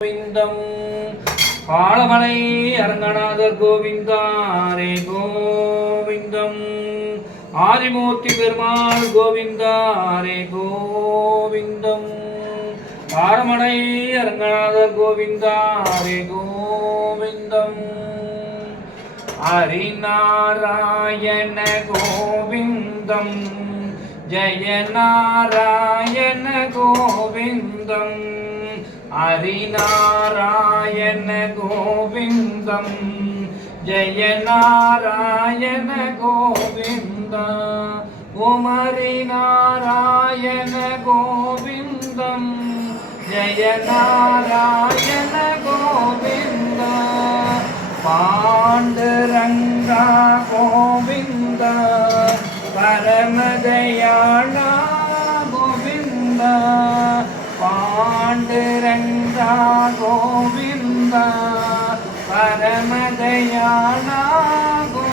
கோவிந்தம் Alamalai Aranganathar Govinda ரே கோவிந்தம் ஆதிமூர்த்தி Perumal Govinda ரே கோவிந்தம் Alamalai Aranganathar Govinda ரே கோவிந்தம் Harinarayana கோவிந்தம் ஜெயநாராயண கோவிந்தம் Harinarayana கோவிந்தம் ஜெயநாராயண Govinda ஓம் Harinarayana கோவிந்தம் ஜெயநாராயண Govinda Panduranga Govinda பரமதயாளா Govinda Panduranga Govinda பரமதயாளா